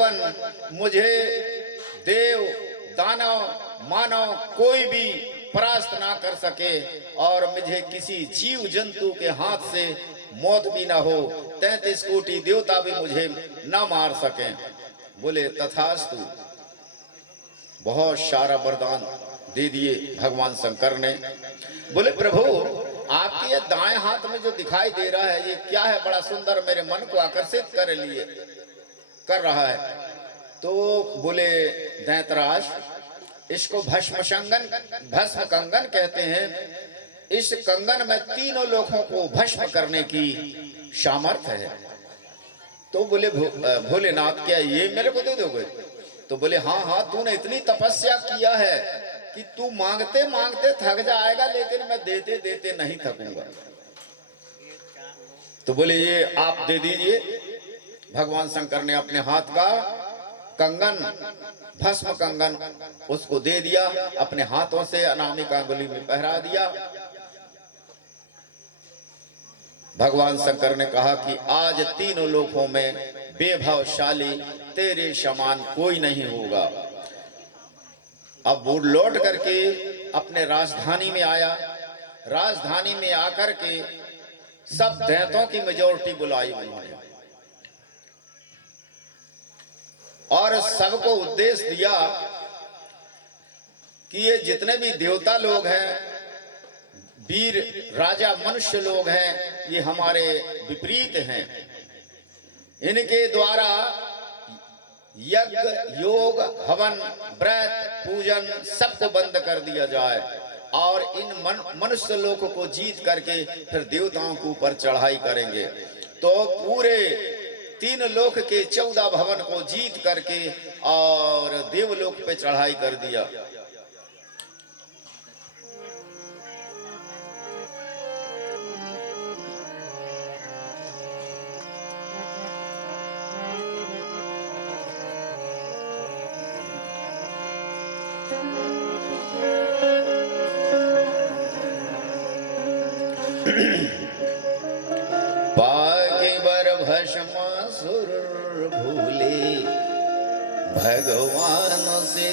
भगवान मुझे देव दानव मानव कोई भी परास्त ना कर सके और मुझे किसी जीव जंतु के हाथ से मौत भी ना हो, 33 कोटि देवता भी मुझे ना मार सके। बोले तथास्तु। बहुत सारा वरदान दे दिए भगवान शंकर ने। बोले प्रभु आपके ये दाएं हाथ में जो दिखाई दे रहा है ये क्या है? बड़ा सुंदर, मेरे मन को आकर्षित कर रहा है। तो बोले दैतराज इसको भस्म कंगन कहते हैं। इस कंगन में तीनों लोगों को भस्म करने की सामर्थ्य है। तो बोले भोलेनाथ क्या ये मेरे को दे दोगे? तो बोले हाँ हाँ, तूने इतनी तपस्या किया है कि तू मांगते मांगते थक जाएगा, लेकिन मैं देते देते नहीं थकूंगा। तो बोले ये आप दे दीजिए। भगवान शंकर ने अपने हाथ का कंगन, भस्म कंगन उसको दे दिया, अपने हाथों से अनामिका अंगुली में पहरा दिया। भगवान शंकर ने कहा कि आज तीनों लोकों में बेभवशाली तेरे समान कोई नहीं होगा। अब वो लौट करके अपने राजधानी में आया। राजधानी में आकर के सब दैत्यों की मेजॉरिटी बुलाई उन्होंने और सबको उद्देश्य दिया कि ये जितने भी देवता लोग हैं, वीर राजा मनुष्य लोग हैं, ये हमारे विपरीत हैं। इनके द्वारा यज्ञ योग हवन व्रत पूजन सबको बंद कर दिया जाए और इन मनुष्य लोगों को जीत करके फिर देवताओं के ऊपर चढ़ाई करेंगे। तो पूरे 3 लोक के 14 भवन को जीत करके और देवलोक पे चढ़ाई कर दिया। पाके बर भस्मासुर भूले भगवान से,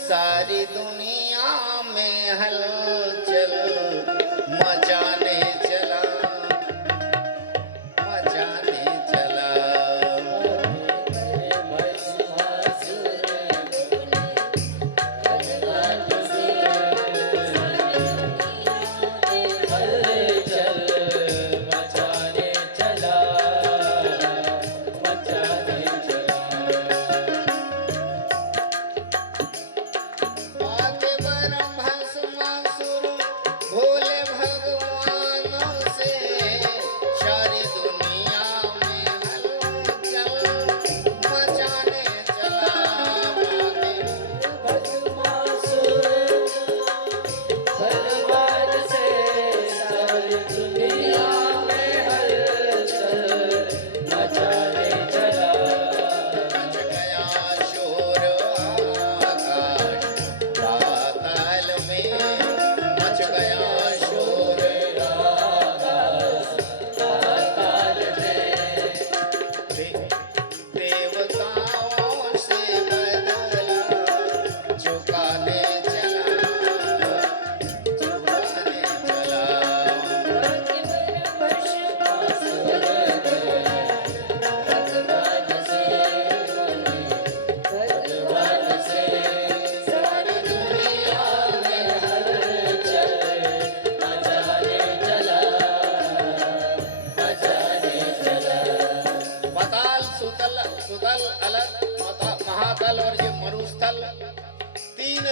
सारी दुनिया में हलचल मचाने चला, मचाने चला।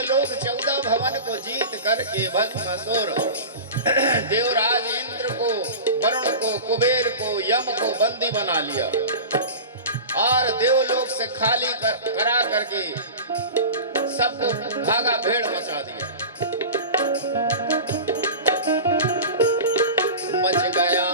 लोग 14 भवन को जीत करके भस्मासुर देवराज इंद्र को, वरुण को, कुबेर को, यम को बंदी बना लिया और देवलोक से खाली करा करके सबको भागा भेड़ मचा दिया। मच गया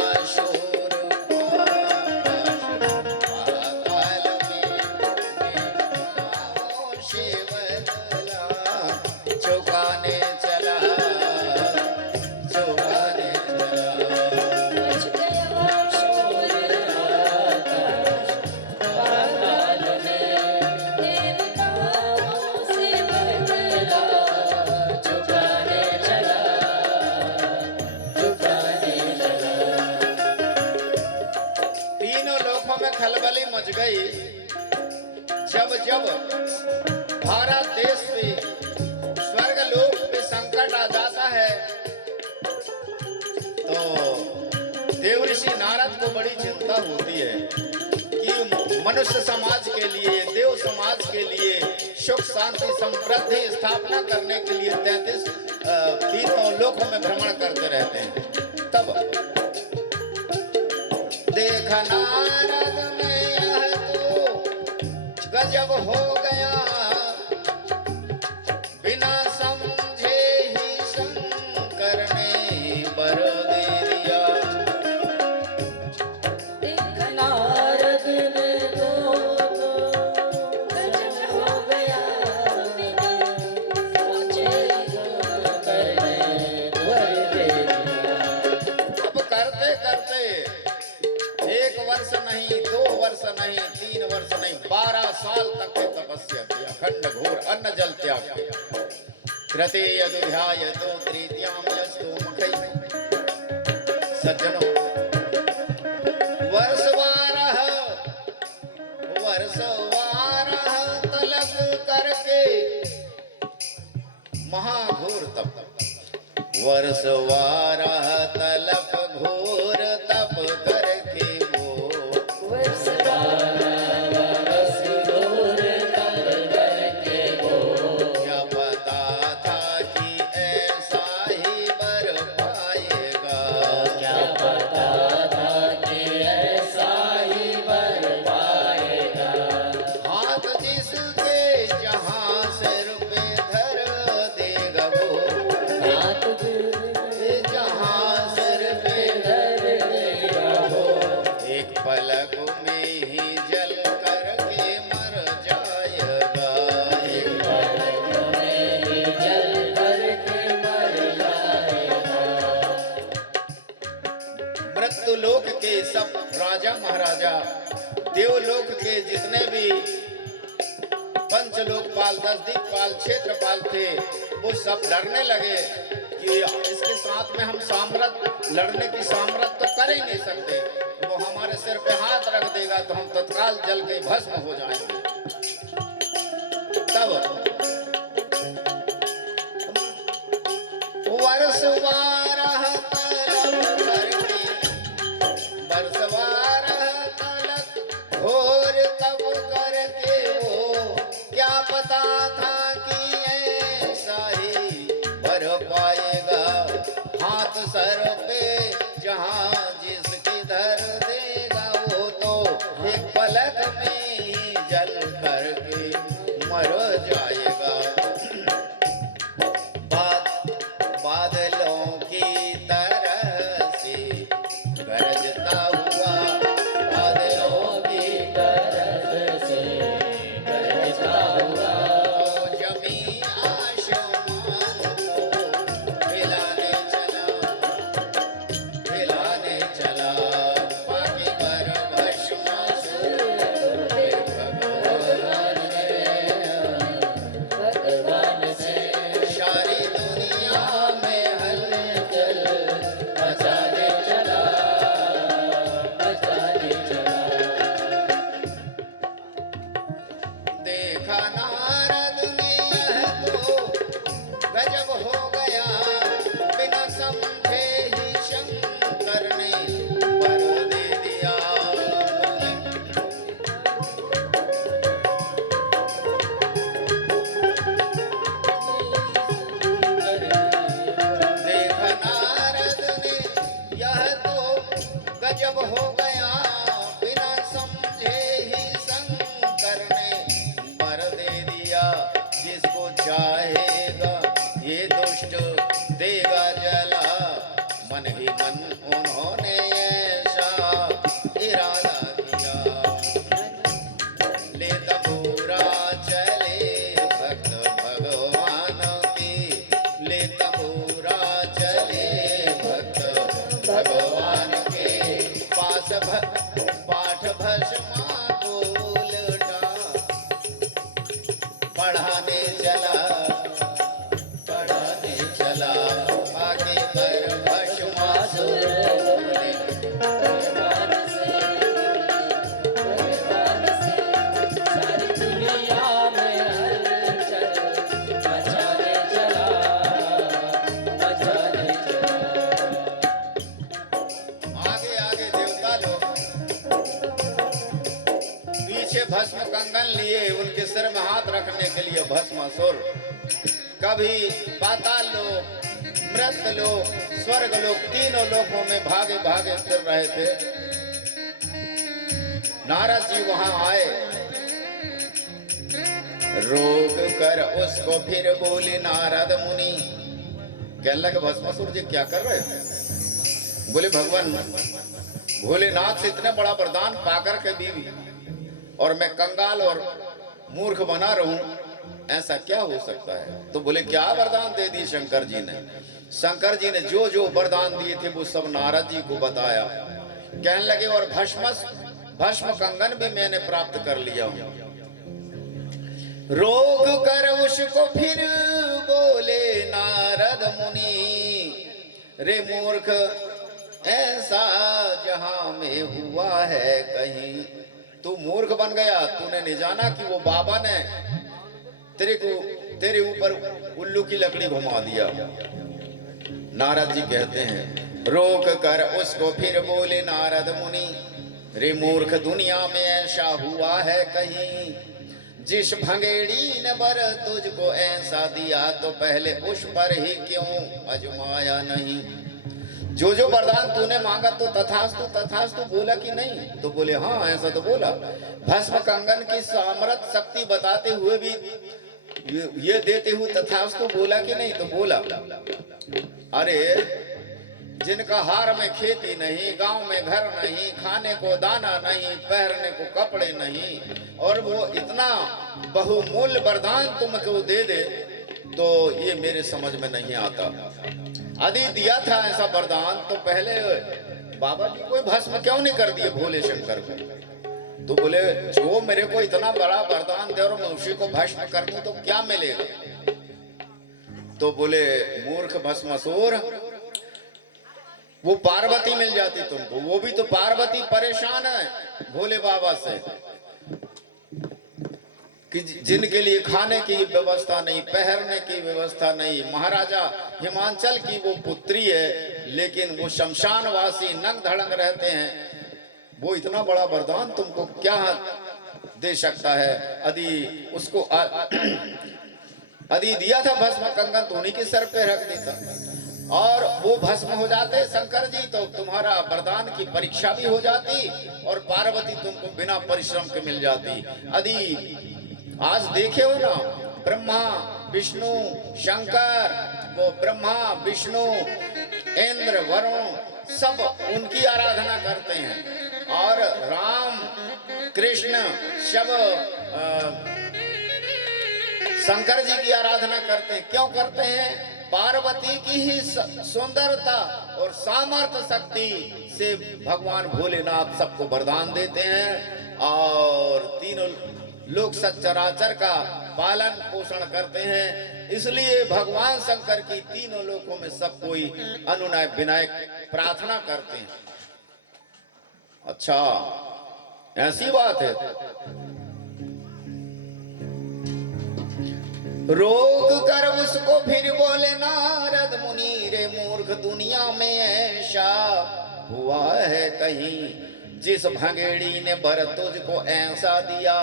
जब जब भारत देश पे स्वर्ग लोक पे संकट आ जाता है तो देवऋषि नारद को बड़ी चिंता होती है कि मनुष्य समाज के लिए, देव समाज के लिए सुख शांति समृद्धि स्थापना करने के लिए 33 तीनों लोकों में भ्रमण करते रहते हैं। तब देखा नारद में यह तो गजब हो गया, बिना समझे ही शंकर ने वर दे दिया। देखा नारद में तो गजब हो गया, बिना सोचे शंकर ने वर दे दिया। अब करते करते 1 वर्ष नहीं, 2 वर्ष नहीं, 3 वर्ष नहीं, 12 साल तक की तपस्या की, अखंड घोर अन्न जल त्याग किया। तृतीय दुध्याय तो तृतीयाम यस्तु मुखै। सज्जनों, वर्ष 12 तलब करके महाघोर तप, वर्ष 12 तलब घोर तप करके वो वर्ष 12 घोर तप करके वो क्या पता था कि ऐसा ही वर पाएगा, क्या पता था कि ऐसा ही वर पाएगा। हाथ जिसके जहां सिर पे धर देगा वो, हाथ जहां सिर पे धर देगा वो, एक पलक में ही जल करके मर जाएगा। एक पलक में ही जल करके मर जाएगा। मृत्यु लोक के सब राजा महाराजा, देवलोक के जितने भी पंचलोकपाल, 10 दिक्पाल, क्षेत्रपाल थे, वो सब डरने लगे कि इसके साथ में हम सामर्थ लड़ने की सामर्थ तो कर ही नहीं सकते, वो हमारे सिर पे हाथ रख देगा तो हम तत्काल जल के भस्म हो जाएंगे। तब वर्ष 12 तलब करके, वर्ष 12 तलब घोर तप करके वो क्या पता था कि ऐसा ही वर पाएगा। हाथ सर पे जहां जिसकी धर देगा वो तो एक पलक में ही जल करके मर जाएगा। बादलों की तरह से गरजता हुआ, बादलों की तरफ से गरजता हुआ, जमी आसमान को हिलाने चला, बाकी पर भस्मासुर भगवान से सारी दुनिया में हलचल मचाने चला, मचाने चला। देखा नारद ने यह तो गजब हो गया, बिना समझे ही शंकर ने वर दे दिया। देखा नारद ने यह तो गजब हो गया, बिना समझे ही शंकर ने वर दे दिया। जिसको चाहेगा ये दुष्ट देगा जला, मन ही मन उन्होंने ऐसा इरादा किया। ले तबूरा चले भक्त भगवान की, ले तबूरा चले भक्त भगवान के पास पाठ भस्मा को उल्टा पढ़ाने चला, आगे पर भस्मासुर बोले। भगवान से भस्म कंगन लिए उनके सिर में हाथ रखने के लिए भस्मासुर कभी पाताल लोक, मृत लोक, स्वर्ग लोक, तीनों लोकों में भागे भागे फिर रहे थे। नारद जी वहां आए, रोक कर उसको फिर बोले नारद मुनि। कहने लगे भस्मासुर जी क्या कर रहे हो? बोले भगवान भोलेनाथ से इतना बड़ा वरदान पाकर के बीवी और मैं कंगाल और मूर्ख बना रहूं, ऐसा क्या हो सकता है? तो बोले क्या वरदान दे दी शंकर जी ने? शंकर जी ने जो जो वरदान दिए थे वो सब नारद जी को बताया। कहने लगे और भस्म कंगन भी मैंने प्राप्त कर लिया हूं। रोक कर उसको फिर बोले नारद मुनि, रे मूर्ख ऐसा जहां में हुआ है कहीं। तू मूर्ख बन गया, तूने नहीं जाना कि वो बाबा ने तेरे ऊपर उल्लू की लकड़ी घुमा दिया। नारद जी कहते हैं रोक कर उसको फिर बोले नारद मुनि, रे मूर्ख दुनिया में ऐसा हुआ है कहीं। जिस भंगेड़ी ने वर तुझको ऐसा दिया तो पहले उस पर ही क्यों आजमाया नहीं। जो जो वरदान तूने मांगा तो तथास्तु बोला कि नहीं? तो बोले हाँ ऐसा तो बोला। भस्म कंगन की सामर्थ शक्ति बताते हुए भी ये देते हुए तथास्तु बोला कि नहीं? तो बोला। अरे जिनका हार में खेती नहीं, गांव में घर नहीं, खाने को दाना नहीं, पहनने को कपड़े नहीं, और वो इतना बहुमूल्य वरदान तुमको दे दे, तो ये मेरे समझ में नहीं आता। यदि दिया था ऐसा वरदान तो पहले बाबा जी कोई भस्म क्यों नहीं कर दिए भोले शंकर को? तो बोले जो मेरे को इतना बड़ा वरदान दे और मैं उसी को भस्म कर दूं तो क्या मिलेगा? तो बोले मूर्ख भस्मासुर, वो पार्वती मिल जाती तुमको। वो भी तो पार्वती परेशान है भोले बाबा से कि जिनके लिए खाने की व्यवस्था नहीं, पहनने की व्यवस्था नहीं। महाराजा हिमांचल की वो पुत्री है, लेकिन वो शमशानवासी नंग धड़ंग रहते हैं। वो इतना बड़ा वरदान तुमको क्या दे सकता है? यदि उसको यदि दिया था भस्म कंगन तो उन्हीं के सर पे रख देता और वो भस्म हो जाते शंकर जी, तो तुम्हारा वरदान की परीक्षा भी हो जाती और पार्वती तुमको बिना परिश्रम के मिल जाती। यदि आज देखे हो ना, ब्रह्मा विष्णु शंकर, वो ब्रह्मा विष्णु इंद्र वरुण सब उनकी आराधना करते हैं और राम कृष्ण सब शंकर जी की आराधना करते हैं। क्यों करते हैं? पार्वती की ही सुंदरता और सामर्थ्य शक्ति से भगवान भोलेनाथ सबको वरदान देते हैं और तीनों लोग सच्चराचर का पालन पोषण करते हैं। इसलिए भगवान शंकर की तीनों लोकों में सब कोई अनुनय विनय प्रार्थना करते हैं। अच्छा ऐसी बात है। रोक कर उसको फिर बोले नारद मुनि, रे मूर्ख दुनिया में ऐसा हुआ है कहीं। जिस भंगेड़ी ने वर तुझको ऐसा दिया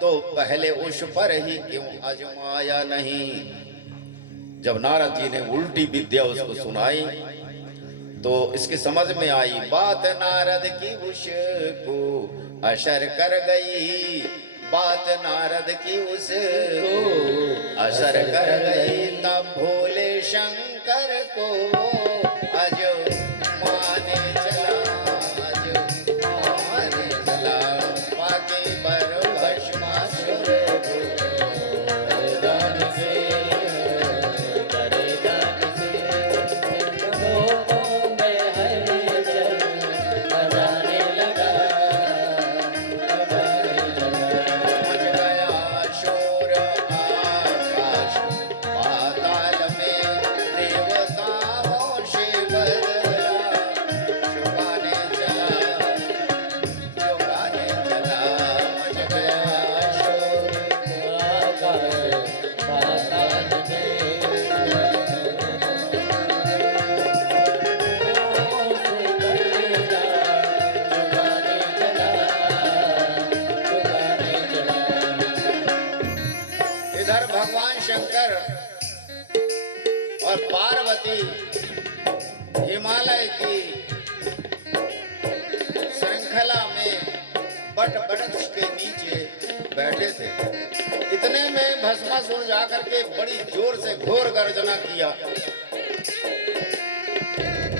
तो पहले उस पर ही क्यों आजमाया नहीं। जब नारद जी ने उल्टी विद्या उसको सुनाई तो इसकी समझ में आई बात। नारद की उसको असर कर गई, बात नारद की उसको असर कर गई। तब भोले शंकर को अज माने चला, अज माने चला। पाके पर भस्मासुर को वरदान से, वरदान से लोगों में हलचल मचाने लगा, मचाने लगा। मच गया शोर आकाश पाताल में, देवताओं शंकर और पार्वती हिमालय की श्रृंखला में बट वृक्ष के नीचे बैठे थे। इतने में भस्मासुर जाकर के बड़ी जोर से घोर गर्जना किया।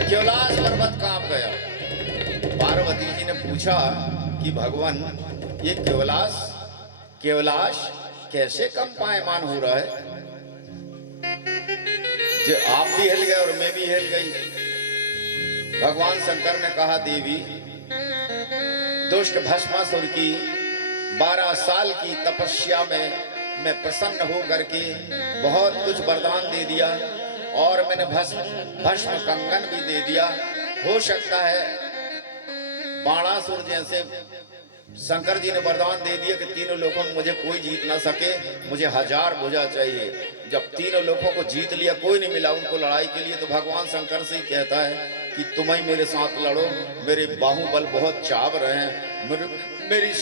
कैलाश पर्वत कांप गया। पार्वती जी ने पूछा कि भगवान, ये कैलाश कैसे कंपायमान हो रहा है? जो आप भी हिल गए और मैं भी हिल गई। भगवान शंकर ने कहा, देवी, दुष्ट भस्मासुर की 12 साल की तपस्या में मैं प्रसन्न हो करके बहुत कुछ वरदान दे दिया और मैंने भस्म कंगन भी दे दिया। हो सकता है बाणासुर जैसे शंकर जी ने वरदान दे दिया कि तीनों लोगों में मुझे कोई जीत ना सके, मुझे 1000 भुजा चाहिए। जब तीनों लोगों को जीत लिया, कोई नहीं मिला उनको लड़ाई के लिए, तो भगवान शंकर से ही कहता है कि तुम ही मेरे साथ लड़ो। मेरे बाहुबल बहुत चाव रहे हैं, मेरी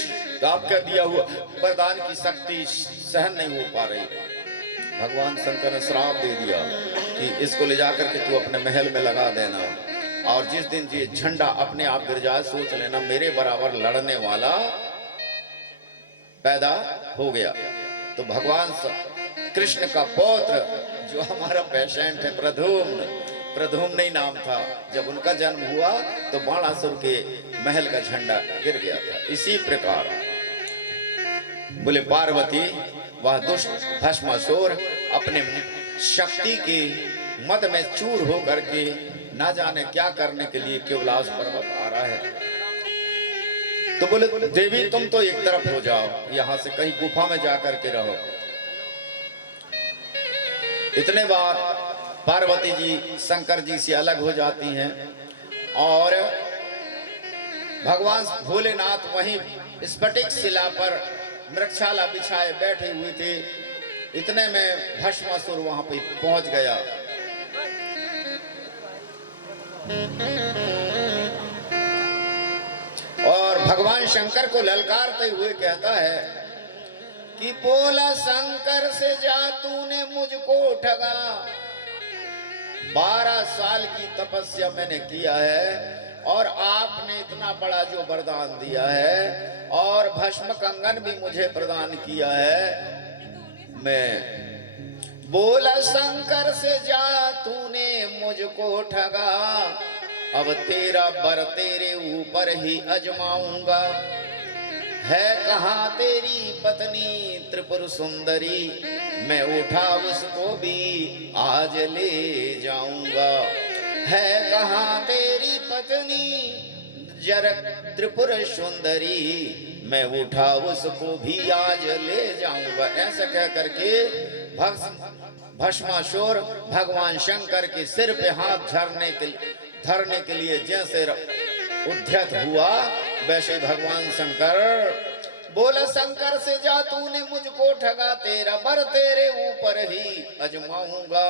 आपका दिया हुआ वरदान की शक्ति सहन नहीं हो पा रही। भगवान शंकर ने श्राप दे दिया कि इसको ले जाकर के तू अपने महल में लगा देना, और जिस दिन ये झंडा अपने आप गिर जाए, सोच लेना मेरे बराबर लड़ने वाला पैदा हो गया। तो भगवान कृष्ण का पौत्र जो हमारा पेशेंट है प्रधुम्न ही नाम था, जब उनका जन्म हुआ तो बाणासुर के महल का झंडा गिर गया था। इसी प्रकार बोले पार्वती, वह दुष्ट भस्मासुर अपने शक्ति के मद में चूर हो करके ना जाने क्या करने के लिए कैलाश पर्वत आ रहा है। तो बोले देवी, तुम तो एक तरफ हो जाओ, यहां से कहीं गुफा में जाकर के रहो। इतने बार पार्वती जी शंकर जी से अलग हो जाती हैं और भगवान भोलेनाथ वहीं स्फटिक शिला पर मृक्षाला बिछाए बैठे हुए थे। इतने में भस्मासुर वहां पे पहुंच गया। और भगवान शंकर को ललकारते हुए कहता है कि बोला शंकर से जा, तूने मुझको ठगा। 12 साल की तपस्या मैंने किया है और आपने इतना बड़ा जो वरदान दिया है और भस्म कंगन भी मुझे प्रदान किया है। मैं बोला शंकर से जा, तूने मुझको ठगा। अब तेरा बर तेरे ऊपर ही अजमाऊंगा। है कहाँ तेरी पत्नी त्रिपुर सुंदरी, मैं उठा उसको भी आज ले जाऊंगा। है कहाँ तेरी पत्नी जरक त्रिपुर सुंदरी, मैं उठा उसको भी आज ले जाऊंगा। ऐसा कह करके भस्मासुर भगवान शंकर के सिर पे हाथ धरने के लिए जैसे उद्यत हुआ, वैसे भगवान शंकर बोला शंकर से जा, तूने मुझको ठगा। तेरा बर तेरे ऊपर ही अजमाऊंगा।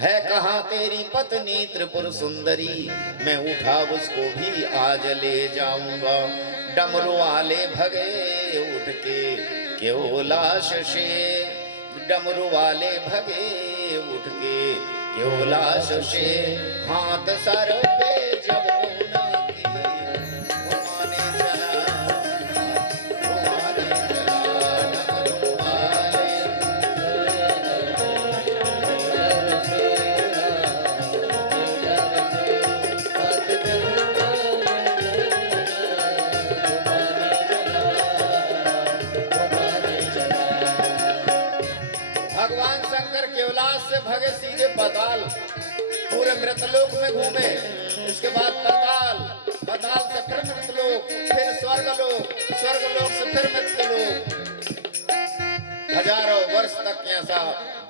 है कहाँ तेरी पत्नी त्रिपुर सुंदरी, मैं उठा उसको भी आज ले जाऊंगा। डमरू वाले भगे उठ के कैलाश से, डमरू वाले भगे उठ के कैलाश से। हाथ सर पे जब भगे सीधे पाताल, पूरे मृतलोक में घूमे। इसके बाद पाताल से फिर मृतलोक, फिर स्वर्गलोक, स्वर्गलोक से फिर मृतलोक। हजारों वर्ष तक ऐसा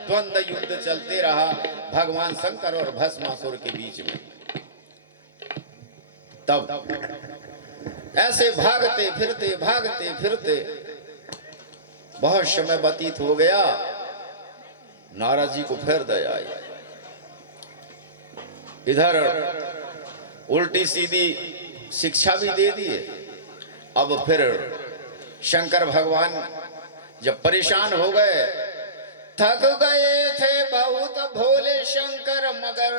द्वंद्व युद्ध चलते रहा भगवान शंकर और भस्मासुर के बीच में। तब ऐसे भागते फिरते बहुत समय व्यतीत हो गया। नारद जी को फिर दया आई। इधर उल्टी सीधी शिक्षा भी दे दिए। अब फिर शंकर भगवान जब परेशान हो गए, थक गए थे बहुत भोले शंकर मगर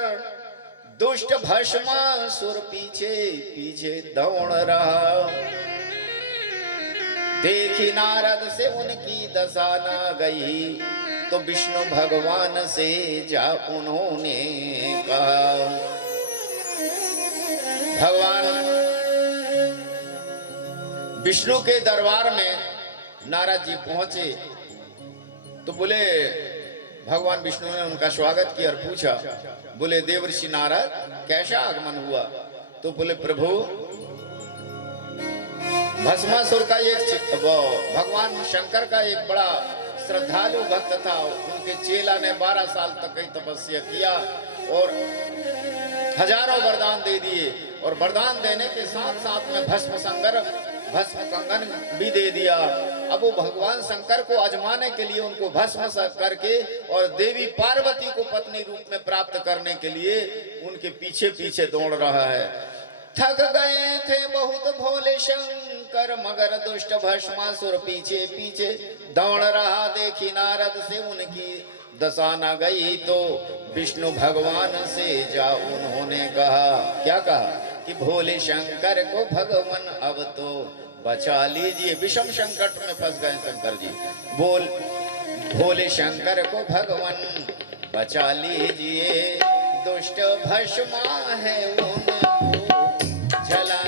दुष्ट भस्मासुर पीछे पीछे दौड़ रहा। देखी नारद से उनकी दशा न गई तो विष्णु भगवान से जा उन्होंने कहा। भगवान विष्णु के दरबार में नारद जी पहुंचे तो बोले, भगवान विष्णु ने उनका स्वागत किया और पूछा, बोले देवर्षि नारद कैसा आगमन हुआ? तो बोले प्रभु भस्मासुर का एक भगवान शंकर का एक बड़ा श्रद्धालु भक्त था, उनके चेला ने 12 साल तक कई तपस्या किया और हजारों वरदान दे दिए और वरदान देने के साथ साथ में भस्म कंगन भी दे दिया। अब वो भगवान शंकर को आजमाने के लिए उनको भस्म करके और देवी पार्वती को पत्नी रूप में प्राप्त करने के लिए उनके पीछे पीछे दौड़ रहा है। थक गए थे बहुत भोले शंकर मगर दुष्ट भस्मासुर पीछे पीछे दौड़ रहा। देखी नारद से उनकी दशा न गई तो विष्णु भगवान से जा उन्होंने कहा। क्या कहा? कि भोले शंकर को भगवान अब तो बचा लीजिए, विषम संकट में फंस गए शंकर जी। भोले शंकर को भगवान बचा लीजिए, दुष्ट भस्मा है उनको जला